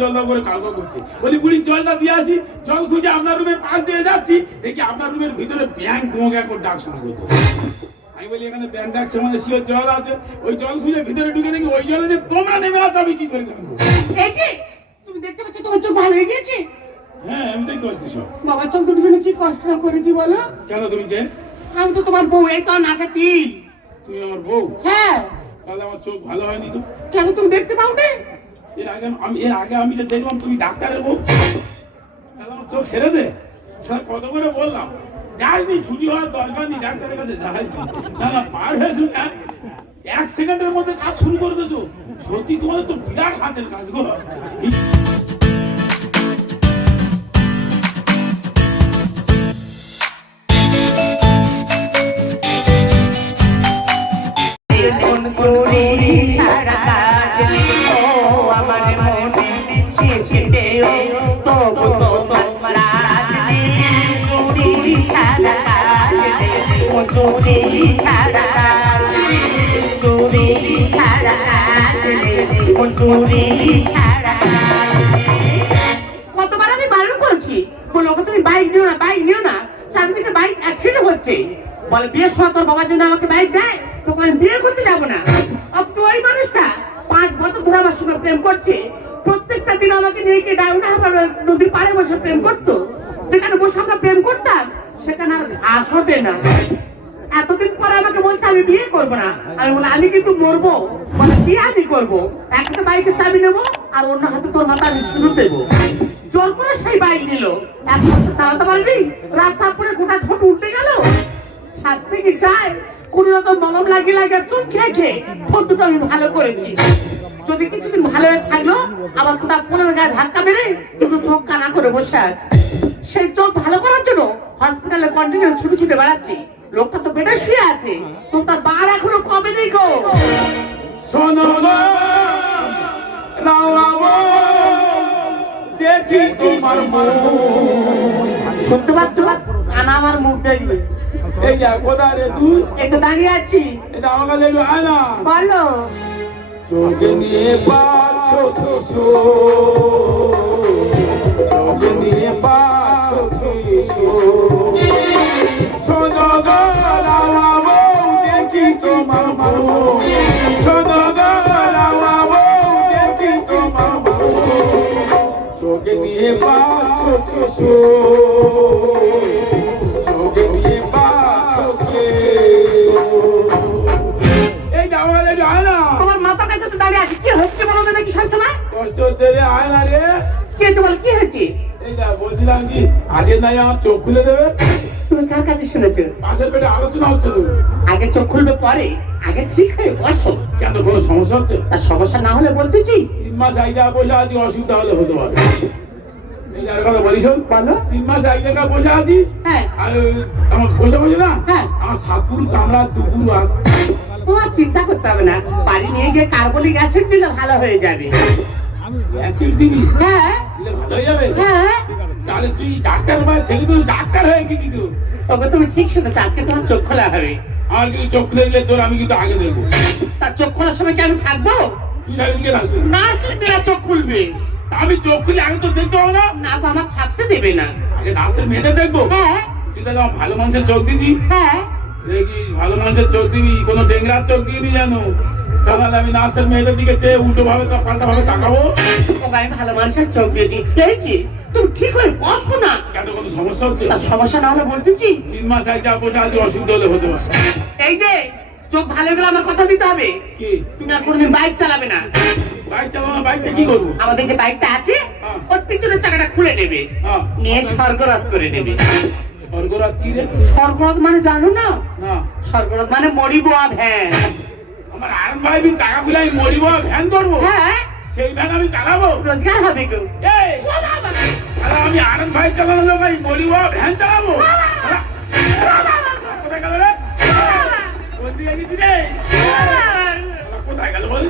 জল দাও করে কালকা করছে। বলি বুড়ি জলটা দিয়ে আসি, জল খুঁজে আপনার রুমের পাশ দিয়ে যাচ্ছি, দেখি আপনার রুমের ভিতরে ব্যাং গোঁগা করে ডাক শুরু করতো। আমি বলি এখানে ব্যাং ডাকছে মানে শিওর জল আছে। ওই জল খুঁজে ভিতরে ঢুকে দেখি ওই জলে যে তোমরা নেমে আছো আমি কি করে জানবো? এই যে তুমি দেখতে পাচ্ছ তোমার চোখ ভালো হয়ে গেছে। হ্যাঁ আমি দেখতে পাচ্ছি সব। বাবা চোখ দুটোর জন্য কি কষ্ট করেছি বলো? কেন তুমি কে? আমি তো তোমার বউ, এই তো নাকে তিল। তুমি আমার বউ? হ্যাঁ। তাহলে আমার চোখ ভালো হয়নি তো? কেন তুমি দেখতে পাও না? এর আগে আমি যে দেখলাম তুমি ডাক্তারের বউ, তাহলে আমার চোখ ছেড়ে দে। কত করে বললাম যাসনি, ছুটি হওয়ার দরকার নেই, ডাক্তারের কাছে যাস না। পার হয়েছো না, 1 সেকেন্ডের মধ্যে কাজ শুরু করে দিয়েছো। সত্যি তোমাদের তো বিরাট হাতের কাজ গো। কতবার আমি বারণ করছি, বলো তুমি বাইক নিও না, বাইক নিও না। চারিদিকে বাইক অ্যাক্সিডেন্ট হচ্ছে। বলে বিয়ের সময় তোর বাবার জন্য আমাকে বাইক দেয়, তোকে আমি বিয়ে করতে যাবো না। তো ওই মানুষটা 5 বছর ধরে আমার সঙ্গে প্রেম করছে। প্রত্যেকটা দিন আমাকে নিয়ে গিয়ে ডাউনা নদীর পাড়ে বসে প্রেম করতো। যেখানে বসে আমরা প্রেম করতাম সেখানে আর ঘাস হবে না। এতদিন পরে আমাকে বলছে আমি বিয়ে করবো না। আমি বলে আমি কিন্তু মরবো, বলে বিয়ে আমি করবো। একটা বাইকের চাবি নেবো আর অন্য হাতে তোর মাথা আমি শুরু দেবো। জোর করে সেই বাইক নিল। এখন চালাতে পারবি? রাস্তা পরে গোটা ঠোঁট উল্টে গেল। সাত থেকে যায় কোনো রকম মলম লাগিয়ে লাগিয়ে চোখ খেয়ে খেয়ে ঠোঁট দুটো আমি ভালো করেছি। যদি কিছুদিন ভালো হয়ে থাকলো আবার কোথাও 15 গায়ে ধাক্কা মেরে দুটো চোখ কানা করে বসে আছে। সেই চোখ ভালো করার জন্য হসপিটালে কন্টিনিউ ছুটে ছুটে বেড়াচ্ছি। লোকটা তো বেডে শুয়ে আছে, তো তার বার এখনো কমে নেই গো। শোনো দেখি তোমার শুনতে পাচ্ছ? কানা আমার মুখ দেখবে। এই যা কোথায় রে তুই? একটু দাঁড়িয়ে আছি। এটা আমার কাছে একটু আয় না। বলো। চোখে নিয়ে পাচ্ছ চোখে নিয়ে পাচ্ছ শোনো দেখি তোমার শোনো দেখি তোমার চোখে নিয়ে পাচ্ছ চোখে নিয়ে পাচ্ছ। এই যা আমার একটু আয় না। তোমার মাথা কাছে তো দাঁড়িয়ে আছি। কি হচ্ছে বলো তো নাকি সবসময়? কষ্ট হচ্ছে রে, আয় না রে। কে তোমার কি হয়েছে? এই যা বলছিলাম কি আগে নাই আমার চোখ খুলে দেবে। তুমি কার কাছে শুনেছো? পাশের পেটে আলোচনা হচ্ছে তো। আগে চোখ খুলবে পরে, আগে ঠিক হয়ে বসো। কেন কোনো সমস্যা হচ্ছে? আর সমস্যা না হলে বলতেছি 3 মাস আইডা পয়সা আছি, অসুবিধা হলে হতে পারে। এই যার কথা বলিস বলো। 3 মাস আইডা পয়সা আছি। হ্যাঁ। আর আমার পয়সা বলছে না। হ্যাঁ। আমার 7 পুরু চামড়া 2 পুরু আছে। তোমার চিন্তা করতে হবে না, বাড়ি নিয়ে গিয়ে কার্বনিক অ্যাসিড দিলে ভালো হয়ে যাবে। অ্যাসিড দিবি? হ্যাঁ। দিলে ভালো হয়ে যাবে? হ্যাঁ। তাহলে তুই ডাক্তার ভাই থেকে তুই ডাক্তার হয়ে গেছি তো। তবে তুমি ঠিক শুনেছো, আজকে তোমার চোখ খোলা হবে। আমার কিন্তু চোখ খুলে দিলে তোর আমি কিন্তু আগে দেখবো। তার চোখ খোলার সময় কি আমি থাকবো? তুই দিকে থাকবি না, সেটা চোখ খুলবে। আমি চোখ খুলে আগে তো দেখতে হবে না। না তো আমার থাকতে দেবে না। আগে নার্সের মেয়েটা দেখবো। হ্যাঁ। তুই তাহলে আমার ভালো মানুষের চোখ দিছি। হ্যাঁ। দেখি ভালো মানুষের চোখ দিবি, কোনো ডেংরার চোখ দিবি জানো? তাহলে আমি নার্সের মেয়েটার দিকে চেয়ে উল্টো ভাবে পাল্টা ভাবে তাকাবো। আমি ভালো মানুষের চোখ দিয়েছি, পেয়েছি। তুমি ঠিক হয়ে বসো না। কেন কোনো সমস্যা হচ্ছে? তার সমস্যা না হলে বলতেছি 3 মাস আইডা পয়সা আছি, অসুবিধা হলে হতে পারে। এই যে চোখ ভালো গেলে আমার কথা দিতে হবে। কি? তুমি আর কোনোদিন বাইক চালাবে না। বাইক চালানো? বাইকটা কি করবো? আমাদের যে বাইকটা আছে হ্যাঁ। ওর পিছনের চাকাটা খুলে নেবে, হ্যাঁ। নিয়ে স্বর্গরাজ করে নেবে। স্বর্গরাজ কি রে? স্বর্গরাজ মানে জানো না? না। স্বর্গরাজ মানে মরিব ভ্যান। আমার আরন ভাই টাকা গুলো আমি মরিব ভ্যান করবো। হ্যাঁ। সেই ভ্যান আমি চালাবো। রোজগার হবে গো। এই আমি আনন্দ ভাই চালানো লোক, আমি বলিব ভ্যান চালাবো। কোথায় গেল রে? কোন দিকে গেছি রে? কোথায় গেল বল?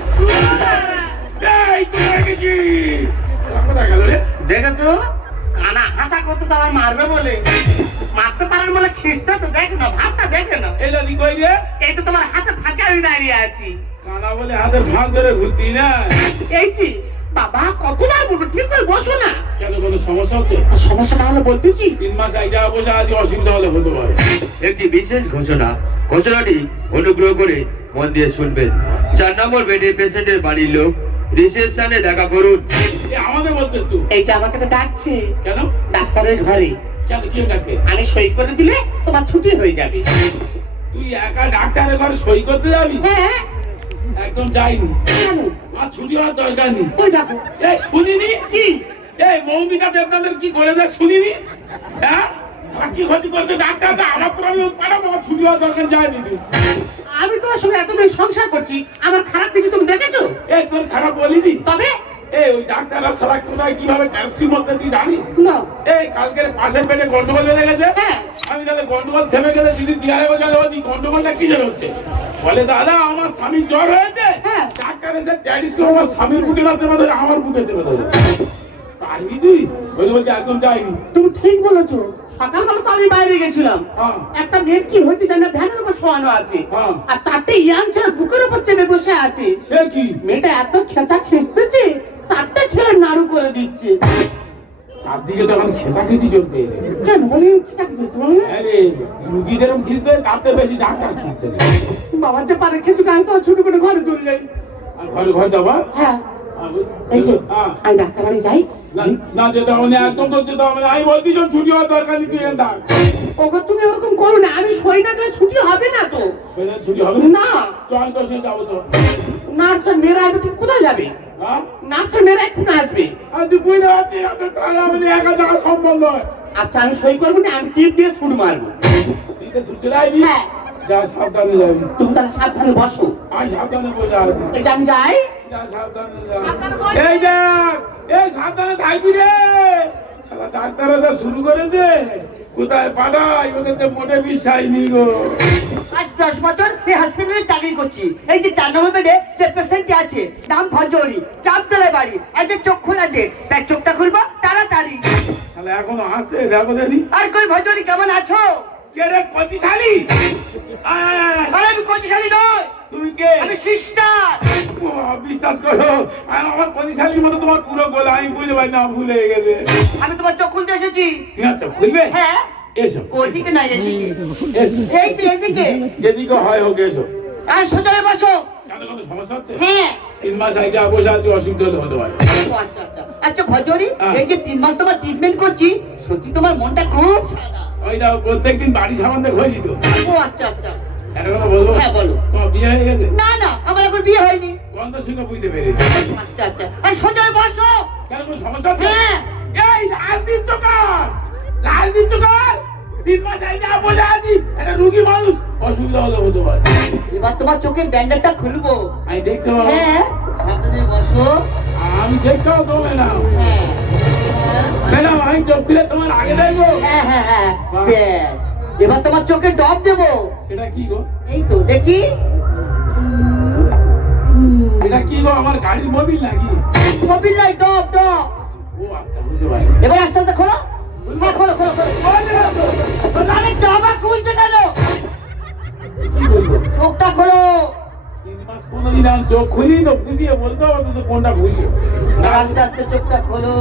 এই কোথায় গেছি? কোথায় গেল রে? দেখেছো কানা হাসা করতে তো আমার মারবে বলে, মারতে পারেন বলে খিস্তা তো দেখে না, ভাবটা দেখে না। এই লালি কই রে? এই তো তোমার হাতে ফাঁকা আমি দাঁড়িয়ে আছি। কানা বলে হাতের ভাগ ধরে ঘুরতি না? এইছি বাবা, কতবার বলবো কোনো সমস্যা হচ্ছে? আর সমস্যা না হলে বলতেছি 3 মাস আগে যা বসে আছি, অসুবিধা হলে হতে পারে। একটি বিশেষ ঘোষণা। ঘোষণাটি অনুগ্রহ করে মন দিয়ে শুনবেন। 4 নম্বর বেডে পেশেন্টের বাড়ির লোক রিসেপশনে দেখা করুন। এ আমাদের বলতেছ তুই? এইটা আমাকে তো ডাকছে কেন? ডাক্তারের ঘরে। কেন কি ডাকতে? আমি সই করে দিলে তোমার ছুটি হয়ে যাবে। তুই একা ডাক্তারের ঘরে সই করতে যাবি? হ্যাঁ। একদম যাইনি। কেন? আর ছুটি হওয়ার দরকার নেই। ওই দেখো। এই শুনিনি? কি? এই মৌমিতা দেবনাথের কি করে দেয় শুনিনি? হ্যাঁ, আর কি ক্ষতি করছে ডাক্তারটা? আমার তো আমি পাঠাবো, আমার ছুটি হওয়ার দরকার যায়নি তুই। আমি তোমার সঙ্গে এতদিন সংসার করছি, আমার খারাপ কিছু তুমি দেখেছো? এই তোর খারাপ বলিনি? তবে এই ওই ডাক্তাররা সারা কোথায় কিভাবে ক্যালসিয়াম মধ্যে তুই জানিস? না। এই কালকের পাশের পেটে গন্ডগোল বেড়ে গেছে। হ্যাঁ। আমি তাহলে গন্ডগোল থেমে গেলে দিদি দিয়ারে বোঝালে ওই গন্ডগোলটা কি জন্য হচ্ছে? বলে দাদা আমার স্বামীর জ্বর হয়েছে। হ্যাঁ। ডাক্তার এসে ট্যাডিস করে আমার স্বামীর বুকে না চেপে ধরে আমার বুকে চেপে ধরে। পারবি তুই? ওই বলতে একদম যাইনি। তুমি ঠিক বলেছো। সকালবেলা তো আমি বাইরে গেছিলাম। হ্যাঁ। একটা মেয়ে কি হয়েছে জানো, ভ্যানের উপর শোয়ানো আছে। হ্যাঁ। আর 4টে ইয়াং ছেলে বুকের উপর চেপে বসে আছে। সে কি? মেয়েটা এত খেঁচা খেঁচতেছে, 4টে ছেলে নাড়ু করে দিচ্ছে। চারদিকে তো এখন খেসাখেসি চলতে। কেন বলি খেঁচা খেঁচেছে? আরে রুগী যেরকম খিঁচবে তার তো বেশি ডাক্তার খিঁচতে। বাবা যে পারে খেঁচুকে আমি তো ছুটি করে ঘরে চলে যাই। আর ঘরে ঘরে যাবা? হ্যাঁ। এই যে আমি ডাক্তার বাড়ি যাই। না যেতে হবে না, একদম তো যেতে হবে না। আমি বলছি যে ছুটি হওয়ার দরকার নেই, তুই ডাক। ওকে তুমি ওরকম করো না, আমি সই না দিলে ছুটি হবে না তো। শরীরে ছুটি হবে না। চল তো সে যাবো চল। নার্সের মেয়েরা আমি তুমি কোথায় যাবে? হ্যাঁ? নার্সের মেয়েরা এখন আসবে। আর তুই বুঝতে পারছিস আমাদের তাহলে আমাদের একা যাওয়া সম্ভব নয়। আচ্ছা আমি সই করবো না, আমি টিপ দিয়ে ছুট মারবো। তুই তো ছুটি যাবি? হ্যাঁ। যা সাবধানে যাবি। তুমি তাহলে সাবধানে বসো। আমি সাবধানে বোঝা আছি। এটা আমি যাই। যা সাবধানে যা। সাবধানে বস। এই দেখ, এই সাবধানে থাকবি রে। শালা ডাক্তাররা যা শুরু করেছে, কোথায় পাঠাই ওদের তো মোটে বিশ্বাস নেই গো। আজ 10 বছর এই হসপিটালে চাকরি করছি। এই যে 4 নম্বর বেডে যে পেশেন্ট আছে, নাম ভজরি, চাপতলায় বাড়ি, আজ চোখ খোলা দে, ব্যাগ চোখটা খুলবো তাড়াতাড়ি। শালা এখনো হাসতে দেখো জানি। আর কই ভজরি কেমন আছো? কে রে কচিশালী? আয়, আয়, আয়। আরে আমি কচিশালী নয়, তুমি কে? আমি সিস্টার। ও, বিশ্বাস করো আমার কচিশালীর মতো তোমার পুরো গোলা আমি বুঝতে পারি না, ভুলে গেছে। আমি তোমার চোখ খুলতে এসেছি। ঠিক আছে খুলবে? হ্যাঁ। এসো ওদিকে না এদিকে। এসো, এই তো এদিকে। যেদিকে হয় হোক এসো। আর সোজা হয়ে বসো। কেন কোনো সমস্যা হচ্ছে? হ্যাঁ। 3 মাস আগে যা বসে আছি, অসুবিধা হলে হতে পারে। ও আচ্ছা আচ্ছা। আচ্ছা ভজরি, হ্যাঁ। এই যে 3 মাস তোমার ট্রিটমেন্ট করছি, সত্যি তোমার মনটা খুব সাদা। ওই দাও প্রত্যেকদিন বাড়ি সামান দিয়ে হয়েছি তো। ও আচ্ছা আচ্ছা। এটা কথা বলবো? হ্যাঁ বলো। তোমার বিয়ে হয়ে গেছে? না না, আমার এখন বিয়ে হয়নি। গন্ধ শুনে বুঝতে পেরেছি। আচ্ছা আচ্ছা। আর সোজা হয়ে বসো। কেন কোনো সমস্যা হচ্ছে? হ্যাঁ। এই রাজনীতি কার? রাজনীতি কার? 3 মাস আগে যা বসে আছি, একটা রুগী মানুষ, অসুবিধা হলে হতে পারে। এবার তোমার চোখের ব্যান্ডেজটা খুলবো। আমি দেখতে পাবো? হ্যাঁ। সামনে বসো। আমি দেখতেও দেবো না। হ্যাঁ। ম্যাডাম আমি চোখ খুলে তোমার আগে দেখবো। হ্যাঁ হ্যাঁ হ্যাঁ। ব্যাস। এবার তোমার চোখে ডব দেবো। সেটা কি গো? এই তো দেখি। এটা কি গো, আমার গাড়ির মোবিল নাকি? মোবিল লাই ডব ডব। ও আচ্ছা বুঝতে পারি। এবার আস্তে আস্তে খোলো। হ্যাঁ খোলো খোলো খোলো। আরে জবা খুলছে কেন? কি বলবো? চোখটা খোলো। 3 মাস কোনোদিন আমি চোখ খুলি তো বুঝিয়ে বলতে হবে তো কোনটা খুলি। না আস্তে আস্তে চোখটা খোলো।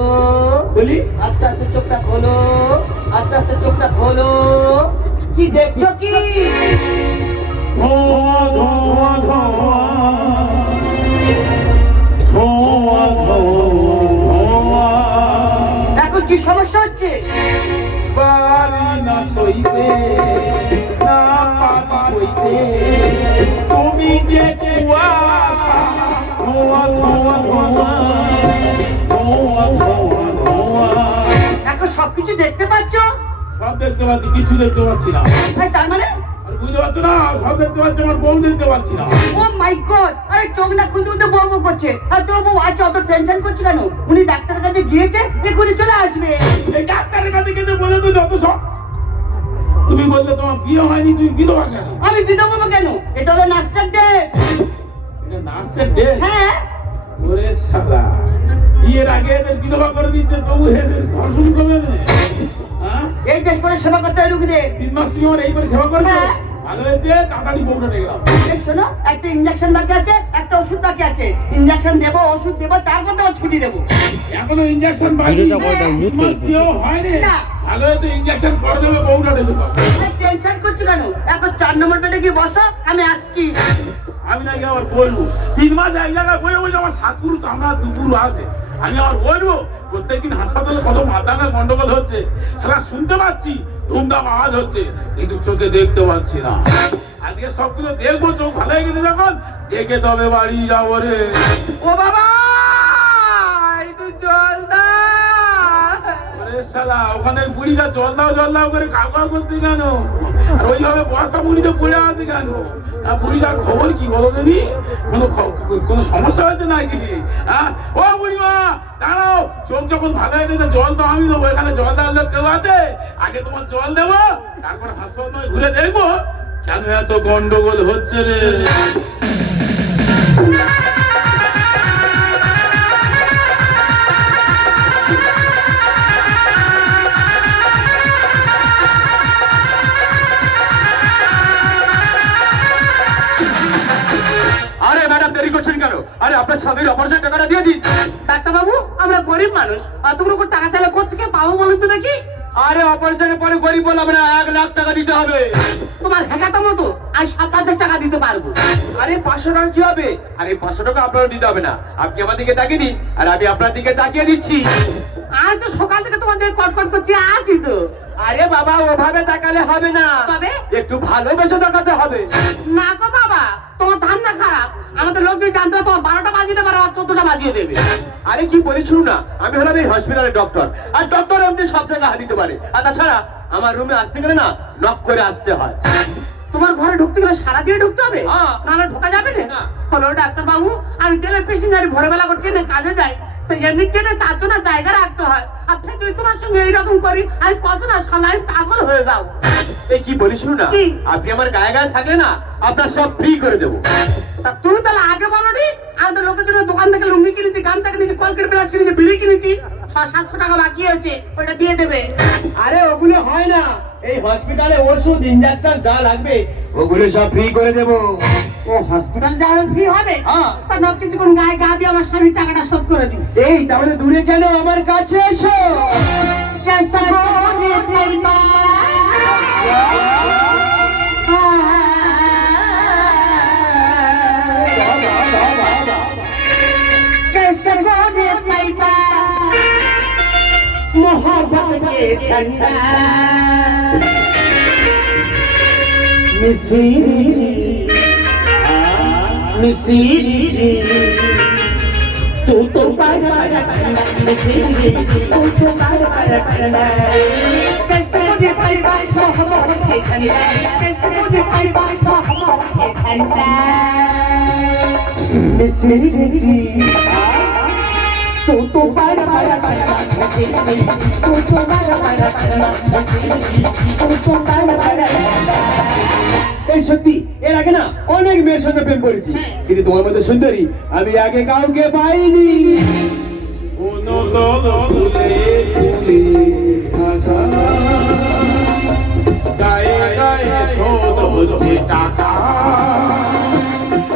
খুলি? আস্তে আস্তে চোখটা খোলো। আস্তে আস্তে চোখটা খোলো। কি দেখছো কি? ধোঁয়া ধোঁয়া ধোঁয়া ধোঁয়া ধোঁয়া এখন কি সমস্যা হচ্ছে? পারি না সইতে, না পারি সইতে, তুমি যে কুয়াশা, ধোঁয়া ধোঁয়া ধোঁয়া ধোঁয়া ধোঁয়া ধোঁয়া। এখন সবকিছু দেখতে পাচ্ছ? সব দেখতে পাচ্ছি, কিছু দেখতে পাচ্ছি না। আর তার মানে? আর বুঝতে পারছো না, সব দেখতে পাচ্ছি, আমার বউ দেখতে পাচ্ছি না। ও মাই গড! আরে চোখ না খুলতে খুলতে বউ বউ করছে। আর তোর বউ আজ অত টেনশন করছে কেন? উনি ডাক্তারের কাছে গিয়েছে, এক্ষুনি চলে আসবে। এই ডাক্তারের কাছে গেছে বলে তো যত সব। তুমি বললে তোমার বিয়ে হয়নি, তুমি বিধবা কেন? আমি বিধবা হবো কেন? এটা হলো নার্সের ড্রেস। এটা নার্সের ড্রেস? হ্যাঁ। ওরে শালা, বিয়ের আগে এদের বিধবা করে দিচ্ছে, তবু এদের ধর্ষণ কমে না। হ্যাঁ? এই ড্রেস পরে সেবা করতে হয় রুগীদের। 3 মাস তুমি আমার এইবারে সেবা করবে? হ্যাঁ। ভালো হয়েছে তাড়াতাড়ি বউটা নিয়ে গেলাম। এই শোনো, একটা ইঞ্জেকশন বাকি আছে, একটা ওষুধ বাকি আছে। ইঞ্জেকশন দেবো, ওষুধ দেবো, তারপর তো ছুটি দেবো। এখনো ইঞ্জেকশন বাকি হয়নি। না। ভালো হয়েছে ইঞ্জেকশন করে দেবে বউটা নিয়ে গেলাম। টেনশন করছো কেন? এখন 4 নম্বর বেডে গিয়ে বসো, আমি আসছি। আমি নাকি আবার বলবো 3 মাস এক জায়গায় বসে বসে আমার 7 পুরু চামড়া 2 পুরু আছে। আমি আবার বলবো প্রত্যেকদিন হাসপাতালে কত মাথাঙ্গা গন্ডগোল হচ্ছে, সেটা শুনতে পাচ্ছি, ধুমধাম আওয়াজ হচ্ছে, কিন্তু চোখে দেখতে পাচ্ছি না। আজকে সবকিছু দেখবো, চোখ ভালো হয়ে গেছে যখন, দেখে তবে বাড়ি যাবো রে। ও বাবা, একটু জল দাও। ওরে শালা, ওখানে বুড়িটা জল দাও করে কাকা করতে কেন? আর ওইভাবে বস্তা বুড়িতে পড়ে আছে কেন? আর বুড়িটার খবর কি বলো দেবি? কোনো সমস্যা হয়েছে নাকি? হ্যাঁ, ও বুড়িমা দাঁড়াও, চোখ যখন ভালো হয়ে গেছে জল তো আমি দেবো। এখানে জল দেওয়ার কেউ আছে? আগে তোমার জল দেবো, তারপর হাসপাতাল ঘুরে দেখবো কেন এত গন্ডগোল হচ্ছে রে। আরে ম্যাডাম দেরি করছেন কেন? আরে আপনার স্বামীর অপারেশন টাকাটা দিয়ে দিন। ডাক্তারবাবু, আমরা গরিব মানুষ, অতগুলো করে টাকা চাইলে কোথেকে পাবো বলুন তো দেখি? আরে অপারেশনের পরে গরিব বললাম না, 1 লাখ টাকা দিতে হবে। তোমার হেকাটা মতো আমি 7,000 টাকা দিতে পারবো। আরে 500 টাকা কি হবে? আরে 500 টাকা আপনারও দিতে হবে না, আপনি আমার দিকে তাকিয়ে দিন আর আমি আপনার দিকে তাকিয়ে দিচ্ছি। আজ তো সকাল থেকে তোমাদের কটকট করছি, আছি তো। আরে বাবা, ওভাবে তাকালে হবে না, তবে? একটু ভালোবেসে তাকাতে হবে। না গো বাবা, তোমার ধান্দা খারাপ। আমাদের লোক যদি জানতে হয় তোমার 12টা বাজিয়ে দেবে আর 14টা বাজিয়ে দেবে। আরে কি বলিস না, আমি হলাম এই হসপিটালের ডক্টর, আর ডক্টর এমনি সব জায়গায় হাত দিতে পারে। আর তাছাড়া আমার রুমে আসতে গেলে না নক করে আসতে হয়। তোমার ঘরে ঢুকতে গেলে সারা দিয়ে ঢুকতে হবে? হ্যাঁ। নাহলে ঢোকা যাবে না। না। হলো ডাক্তার বাবু, আমি ট্রেনের প্যাসেঞ্জার ভোরবেলা করে ট্রেনে কাজে যাই, সেই এমনি ট্রেনে 4 জনের জায়গা রাখতে হয়। আপনি যদি তোমার সঙ্গে এইরকম করি আমি কত না সামনে আমি পাগল হয়ে যাও। এই কি বলিস না, কি? আপনি আমার গায়ে গায়ে থাকলে না আপনার সব ফ্রি করে দেবো। তা তুমি তাহলে আগে বলো নি, আমাদের লোকের জন্য দোকান থেকে লুঙ্গি কিনেছি, গামছা কিনেছি, কলকেট ব্রাশ কিনেছি, বিড়ি কিনেছি, 600-700 টাকা বাকি আছে, ওটা দিয়ে দেবে। আরে ওগুলো হয় না, এই হসপিটালে ওষুধ ইনজেকশন যা লাগবে ওগুলো সব ফ্রি করে দেবো। ও হসপিটাল যাওয়া ফ্রি হবে? হ্যাঁ। তা নক কিছুক্ষণ গায়ে গা দিয়ে আমার স্বামীর টাকাটা শোধ করে দিন। এই তাহলে দূরে কেন, আমার কাছে এসো। कैसा गोने पैबा कैसा गोने पैबा मोहब्बत के झंडा मिसीरी तू तो बारा मिसीरी तू तो बारा कैसे मुझे पैबा मोहब्बत के झंडा कैसे मुझे पैबा मोहब्बत के झंडा मिसीरी तू तो बारा मिसीरी तू तो बारा मिसीरी तू तो बारा এই সত্যি এর আগে না অনেক মেয়ের সঙ্গে প্রেম করেছি, কিন্তু তোমার মতো সুন্দরী আমি আগে কাউকে পাইনি।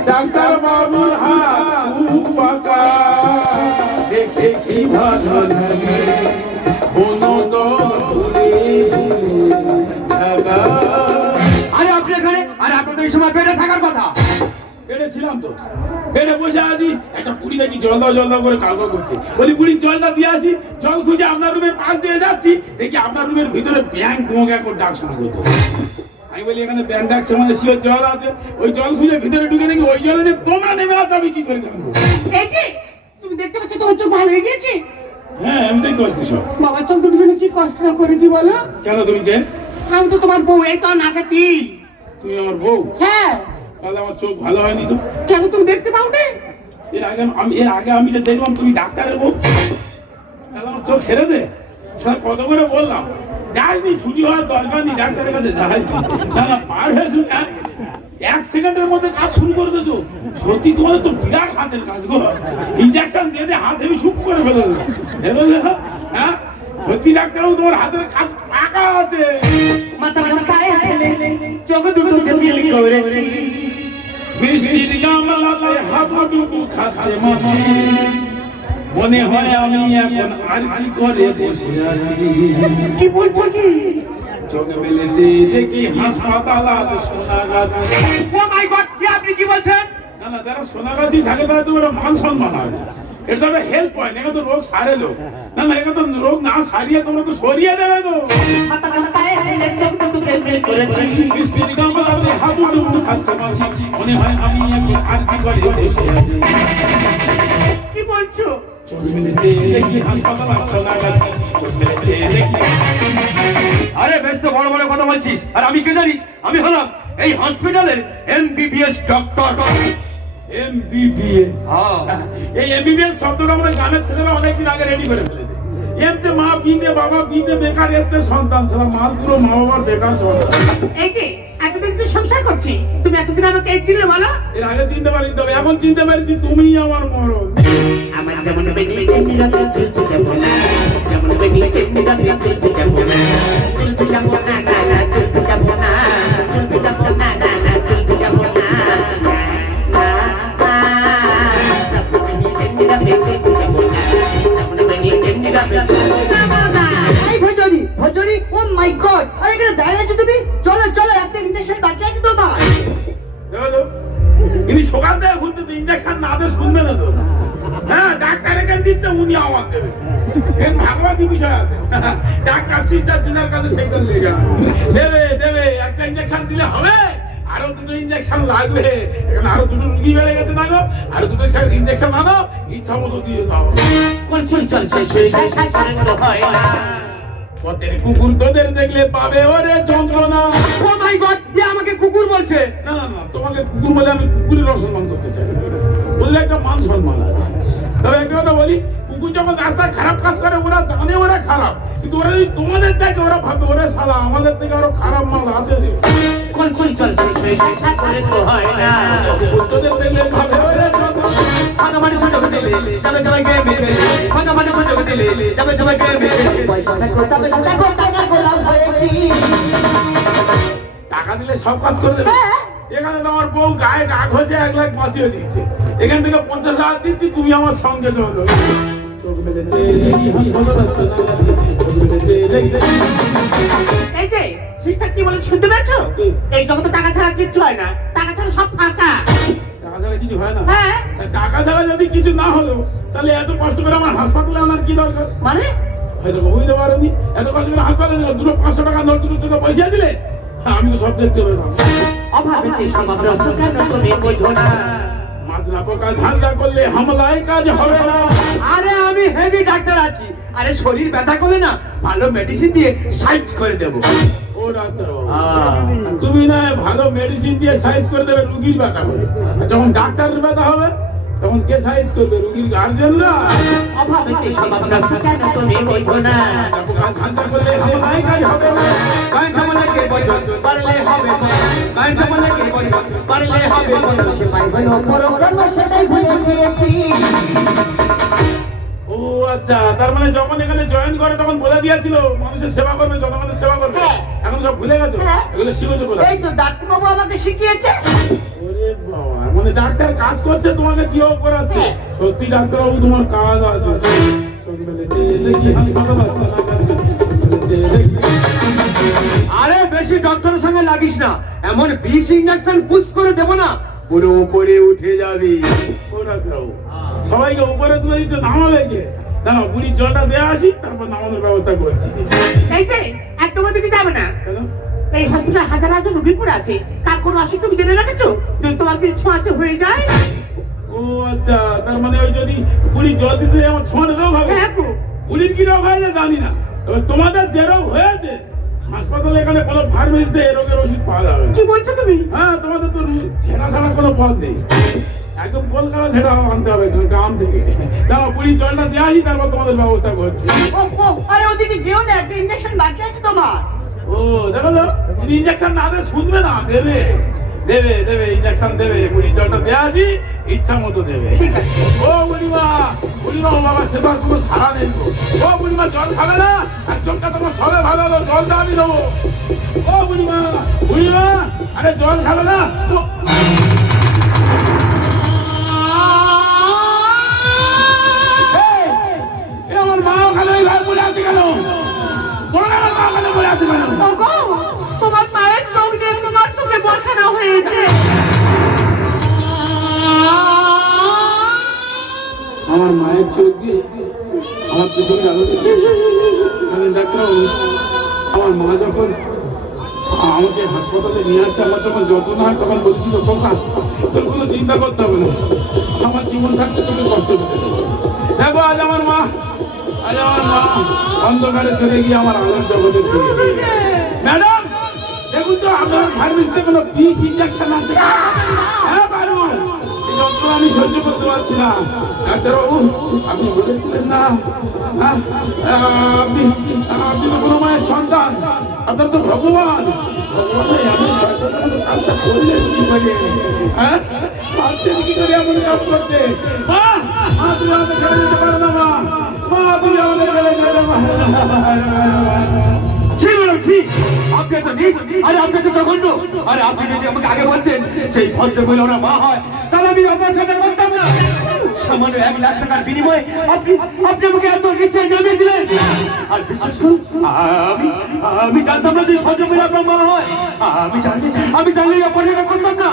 ডাক্তার বাবুর হাত পাকা দেখে কি ভালো লাগে আরে আপনি এখানে, আরে আপনি তো এই সময় বেডে থাকার কথা। বেড়েছিলাম তো, বেড়ে বসে আছি, একটা বুড়ি দেখি জল দাও করে কালকা করছে। বলি বুড়ি জলটা দিয়ে আসি, জল খুঁজে আপনার রুমের পাশ দিয়ে যাচ্ছি, দেখি আপনার রুমের ভিতরে ব্যাং গোঁগা করে ডাক শুরু করতো। আমি বলি এখানে ব্যাং ডাকছে মানে শিওর জল আছে, ওই জল খুঁজে ভিতরে ঢুকে দেখি ওই জলে যে তোমরা নেমে আছো আমি কি করে জানবো? এই যে তুমি দেখতে পাচ্ছ তোমার চোখ ভালো হয়ে গেছে? হ্যাঁ আমি দেখতে পাচ্ছি সব। বাবা চোখ দুটোর জন্য কি কষ্ট করেছি বলো? কেন তুমি কে? আমি তো তোমার বউ, এই তো নাকে তিল। তুমি আমার বউ? হ্যাঁ। তাহলে আমার চোখ ভালো হয়নি তো? কেন তুমি দেখতে পাও না? এর আগে আমি যে দেখলাম তুমি ডাক্তারের বউ, তাহলে আমার চোখ ছেড়ে দে। কত করে বললাম যাসনি, ছুটি হওয়ার দরকার নেই, ডাক্তারের কাছে যাসনি। না পার হয়েছে 1 সেকেন্ডের মধ্যে কাজ শুরু করে দিয়েছো। সত্যি তোমাদের তো বিরাট হাতের কাজ গো, ইনজেকশন দিয়ে হাত হেবি শুক করে ফেলেছো। হ্যাঁ সত্যি ডাক্তারবাবু তোমার হাতের কাজ পাকা আছে। মাথা চোখ দুটো জমিল করেছি মিষ্টির গামলাতে হাবুডুবু খাচ্ছে মাছি মনে হয় আমি এখন আরজি করে বসে আছি কি বলছো কি চোখ মেলেছে দেখি হাসপাতাল আছে সোনাগাছি ও মাই গড আপনি কি বলছেন না না যারা সোনাগাছি থাকে তারা তো ওরা মান সম্মান হয় এটা তো হেল্প হয় না এটা তো রোগ সারে লোক না না এটা তো রোগ না সারিয়ে তোমরা তো সরিয়ে দেবে তো মিষ্টির গামলাতে হাবুডুবু খাচ্ছে মাছি মনে হয় আমি এখন আরজি করে বসে আছি কি বলছো চোখ মেলেছে দেখি হাসপাতাল আছে সোনাগাছি চোখ মেলেছে দেখি আরে বেশ তো বড় বড় কথা বলছিস আর আমি কে জানিস আমি হলাম এই হসপিটালের এমবিবিএস ডক্টর এমবিবিএস হ্যাঁ এই এমবিবিএস শব্দটা আমরা গানের ছেলেরা অনেকদিন আগে রেডি করে ফেলেছে এমতে মা বিতে বাবা বিতে বেকার এসতে সন্তান ছাড়া মাল পুরো মা বাবার বেকার সন্তান এই যে এতদিন তো সংসার করছি তুমি এতদিন আমাকে এই চিনলে বলো এর আগে চিনতে পারিনি তবে এখন চিনতে পারছি তুমিই আমার মরণ আমার যেমন বেগলি তেমনি রাতে চলতে যাবো না যেমন বেগলি তেমনি রাতে চলতে যাবো না চলতে যাবো না না না চলতে যাবো না চলতে যাবো না না না চলতে যাবো না এই ভজনী ভজনী ও মাই গড আরে এখানে দাঁড়িয়ে আছো তুমি চলো চলো একটা ইঞ্জেকশন বাকি আছে তোমার দেখো তো, ইনি সকাল থেকে ঘুরতে ইঞ্জেকশন না দিয়ে শুনবে না তো হ্যাঁ ডাক্তার এখানে দিচ্ছে উনি আমার দেবে এর ভাগবতী বিষয় আছে ডাক্তার সিস্টার জিনার কাছে সেইটা নিয়ে যাবে দেবে দেবে একটা ইঞ্জেকশন দিলে হবে আরো দুটো ইঞ্জেকশন লাগবে এখানে আরো দুটো রুগী বেড়ে গেছে না গো আরো দুটো ইঞ্জেকশন আনো ইচ্ছা মতো দিয়ে দাও কোন শুন চল শেষ হয়ে যায় সারে তো হয় না পথের কুকুর তোদের দেখলে পাবে ওরে যন্ত্রণা ও মাই গড এ আমাকে কুকুর বলছে না না না তোমাকে কুকুর বলে আমি কুকুরের অসম্মান করতে চাই না। বললে একটা মান সম্মান আছে তবে একটা কথা বলি কুকুর যখন রাস্তায় খারাপ কাজ করে ওরা জানে ওরা খারাপ কিন্তু ওরা যদি তোমাদের থেকে ওরা ভাবে ওরা শালা আমাদের থেকে আরো খারাপ মাল আছে রে কোন শুন চল শেষ হয়ে যায় সারে তো হয় না কুকুর তোদের দেখলে ভাবে ওরে যন্ত্রণা ভাঙা মানুষ ছোট দিলে যাবে সবাই গেম ভাঙা মানুষ ছোট দিলে যাবে সবাই গেম পয়সা থাকো তবে থাকো টাকা গোলাম হয়েছি টাকা দিলে সব কাজ করে দেবে এখানে তো আমার বউ গায়ে গা ঘষে 1 লাখ বাঁচিয়ে দিচ্ছে এখান থেকে 50,000 দিচ্ছি তুমি আমার সঙ্গে চলো চোখ মেলেছে দেখি হাসপাতাল আছে চোখ মেলেছে দেখি এই যে সিস্টার কি বলে শুনতে পেয়েছো এই জগতে টাকা ছাড়া কিচ্ছু হয় না টাকা ছাড়া সব ফাঁকা টাকা ছাড়া কিছু হয় না হ্যাঁ টাকা ছাড়া যদি কিছু না হলো তাহলে এত কষ্ট করে আমার হাসপাতালে আনার কি দরকার মানে হয়তো বুঝতে পারোনি এত কষ্ট করে হাসপাতালে দুটো 500 টাকা নোট দুটো টাকা পয়সা দিলে হ্যাঁ, আমি তো সব দেখতে পেলাম অভাবে সমগ্র কেন তুমি বোঝো না মাজরা পোকা ধান্দা করলে হামলায় কাজ হবে না আরে আমি হেভি ডাক্তার আছি আরে শরীর ব্যথা করলে না ভালো মেডিসিন দিয়ে সাইজ করে দেবো ও ডাক্তার তুমি না ভালো মেডিসিন দিয়ে সাইজ করে দেবে রুগীর ব্যথা হবে আর যখন ডাক্তারের ব্যথা হবে তখন কে সাইজ করবে রুগীর গার্জেনরা অভাবে সমগ্র কেন তুমি বোঝো না ধান্দা করলে হামলায় কাজ হবে না গান সামনে কে বলছো পারলে হবে গান সামনে কে বলছো পারলে হবে সেটাই হলো পরম সেটাই ভুলে গিয়েছি ও আচ্ছা তার মানে যখন এখানে জয়েন করে তখন বলে দিয়েছিল মানুষের সেবা করবে জনগণের সেবা করবে হ্যাঁ। এখন সব ভুলে গেছো হ্যাঁ। এগুলো শিখেছো কোথায় এই তো ডাক্তারবাবু আমাকে শিখিয়েছে ওরে বাবা মানে ডাক্তার কাজ করছে তোমাকে কি করাচ্ছে হ্যাঁ। সত্যি ডাক্তারবাবু তোমার কাজ আছে চোখ মেলেছে দেখি হাসপাতাল আছে না কাছে দেখি আরে বেশি ডক্টরের সঙ্গে লাগিস না এমন বিষ ইঞ্জেকশন পুশ করে দেবো না পুরো উপরে উঠে যাবি ও ডাক্তারবাবু সবাইকে উপরে তুলে দিচ্ছে নামাবে কে দাঁড়াও বুড়ির জলটা দেওয়া আসি তারপর নামানোর ব্যবস্থা করছি এই যে একদম দিকে যাবে না কেন এই হসপিটালে হাজার হাজার রোগী পড়ে আছে কার কোনো অসুখ তুমি জেনে রেখেছো যদি তোমার কিছু ছোঁয়াচে হয়ে যায় ও আচ্ছা তার মানে ওই যদি বুড়ির জল দিতে যাই আমার ছোঁয়ার রোগ হবে হ্যাঁ গো। বুড়ির কি রোগ হয়েছে জানি না তবে তোমাদের যে রোগ হয়েছে হাসপাতালে এখানে কোনো ফার্মেসিতে এই রোগের ওষুধ পাওয়া যাবে না। কি বলছো তুমি হ্যাঁ তোমাদের তো ছেঁড়া ছাড়া কোনো পথ নেই একদম কলকাতা ছেড়া আনতে হবে গ্রাম থেকে দাঁড়াও বুড়ির জলটা দিয়ে আসি তারপর তোমাদের ব্যবস্থা করছি ও ও আরে ওদিকে যেও না একটা ইঞ্জেকশন বাকি আছে তোমার ও দেখো তো ইঞ্জেকশন না দিয়ে শুনবে না দেবে দেবে দেবে ইঞ্জেকশন দেবে বুড়ির জলটা দেওয়া আসি ইচ্ছা মতো দেবে ঠিক আছে ও বুড়িমা বুড়িমা ও বাবা সেবার কোনো সারা নেই গো। ও বুড়িমা জল খাবে না আর জলটা তোমার সবে ভালো হলো জলটা আমি দেবো ও বুড়িমা, বুড়িমা, আরে জল খাবে না? এই, এ আমার মাও খালো এইভাবে বলে আছে কেন? বলো না আমার মা খালো বলে আছে কেন? ওগো, তোমার মায়ের চোখ দিয়ে তোমার চোখে বসানো হয়েছে। আমার মায়ের চোখ দিয়ে আমার পৃথিবীর আলো দেখেছে। ডাক্তার, আমার মা যখন আমাকে হাসপাতালে নিয়ে আসে, আমার যখন যত্ন হয়, তখন বলছিল তোমরা তোর কোনো চিন্তা করতে হবে না, আমার জীবন থাকতে তোকে কষ্ট পেতে দেবো। দেখো আজ আমার মা অন্ধকারে চলে গিয়ে আমার আলোর জগতে ফিরে গিয়েছে। ম্যাডাম দেখুন তো আপনার ফার্মেসিতে কোনো বিষ ইঞ্জেকশন আছে? হ্যাঁ পারু, এই যন্ত্রণা আমি সহ্য করতে পারছি না। ডাক্তারবাবু আপনি বলেছিলেন না আপনি তো কোনো মায়ের সন্তান, আপনার তো ভগবান। ভগবান হয়ে আপনি সরকার কাজটা করলেন কি করে? হ্যাঁ পারছেন কি করে এমন কাজ করতে? মা, তুমি আমাকে ছেড়ে দিতে পারো না। মা, তুমি আমাকে ছেড়ে যেতে পারো না। আপনি তো নিজ, আরে আপনি তো জঘন্য। আরে আপনি যদি আমাকে আগে বলতেন যে ভদ্রমহিলা ওনার মা হয়, তাহলে আমি আপনার সাথে করতাম না। সামান্য 1 লাখ টাকার বিনিময়ে আপনি আমাকে এত নিচে নামিয়ে দিলেন। আর বিশেষ করে আমি জানতাম না যে ভদ্রমহিলা আপনার মা হয়। আমি জানলে অপরাধ করতাম না।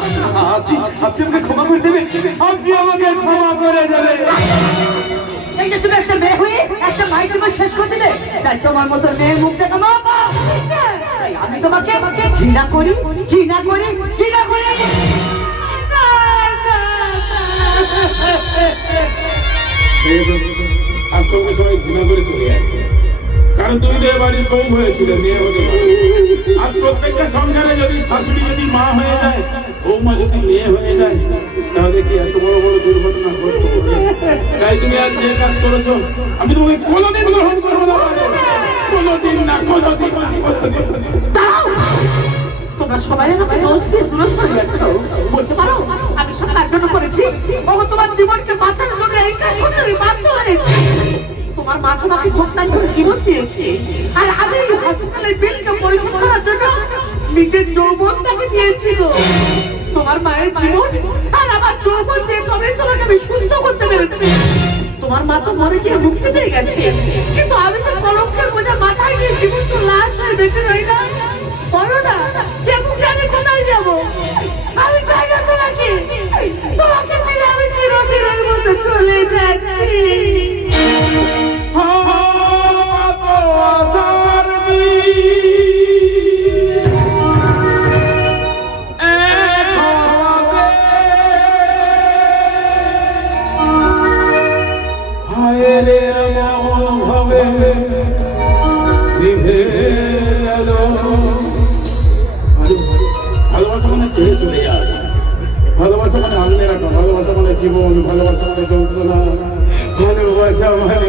আপনি আমাকে ক্ষমা করে দেবেন, আপনি আমাকে ক্ষমা করে দেবেন। এই যে তুমি একটা মেয়ে হয়ে একটা ভাই তোমার শেষ করে দিলে, তাই তোমার মতো মেয়ের মুখ দেখা মা, তাই আমি তোমাকে ঘৃণা করি। আজ তোমাকে সবাই ঘৃণা করে চলে যাচ্ছে, কারণ তুমি তো এ বাড়ির বউ হয়েছিলে, মেয়ে হতে পারো। আজ প্রত্যেকটা সংসারে যদি শাশুড়ি যদি মা হয়ে যায়, বৌমা যদি মেয়ে হয়ে যায়, তাহলে কি এত বড় বড় দুর্ঘটনা ঘটতে পারে? তাই তুমি আজ যে কাজ করেছো, আমি তোমাকে কোনোদিন গ্রহণ করবো না, কোনোদিন না। তোমরা সবাই আমাকে দোষ দিয়ে দূরে সরে যাচ্ছ। বলতে পারো আমি সব তার জন্য করেছি? ওগো, তোমার জীবনকে বাঁচানোর জন্য এই কাজ করতে আমি বাধ্য হয়েছি। তোমার মা তোমাকে সন্তান করে জীবন দিয়েছে, আর আমি হসপিটালের বিলকে পরিশোধ করার জন্য নিজের যৌবনটাকে দিয়েছিল। তোমার মায়ের জীবন আর আমার যৌবন দিয়ে কবে তোমাকে আমি সুস্থ করতে পেরেছি। তোমার মা তো মরে গিয়ে মুক্তি পেয়ে গেছে, কিন্তু আমি তো কলঙ্কের বোঝা মাথায় নিয়ে জীবন তো লাশ হয়ে বেঁচে রই না। বলো না, আমি কোথায় যাবো? আমি চাই না তোমাকে ছেড়ে আমি চিরদিনের মতো চলে যাচ্ছি। ভালোবাসা মানে ছেড়ে চলে যায়, ভালোবাসা মানে আগলে রাখা, ভালোবাসা মানে জীবন, ভালোবাসা মানে যন্ত্রণা, ভালোবাসা মানে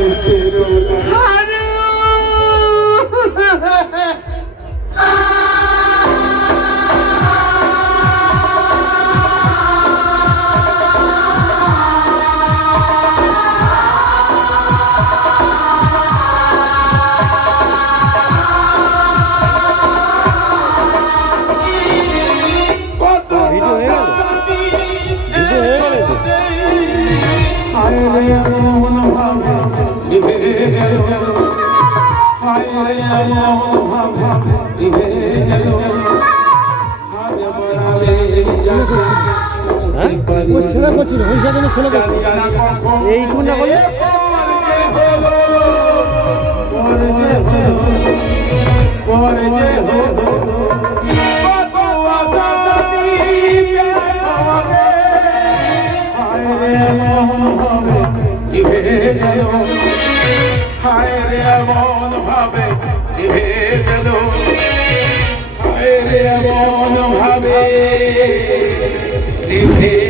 ছেলে করছিল ওই সাথে ছেলে করছিল এইটুকু না বলে হায় রে এমন ভাবে জিভে গেল, হায় রে এমন ভাবে জিভে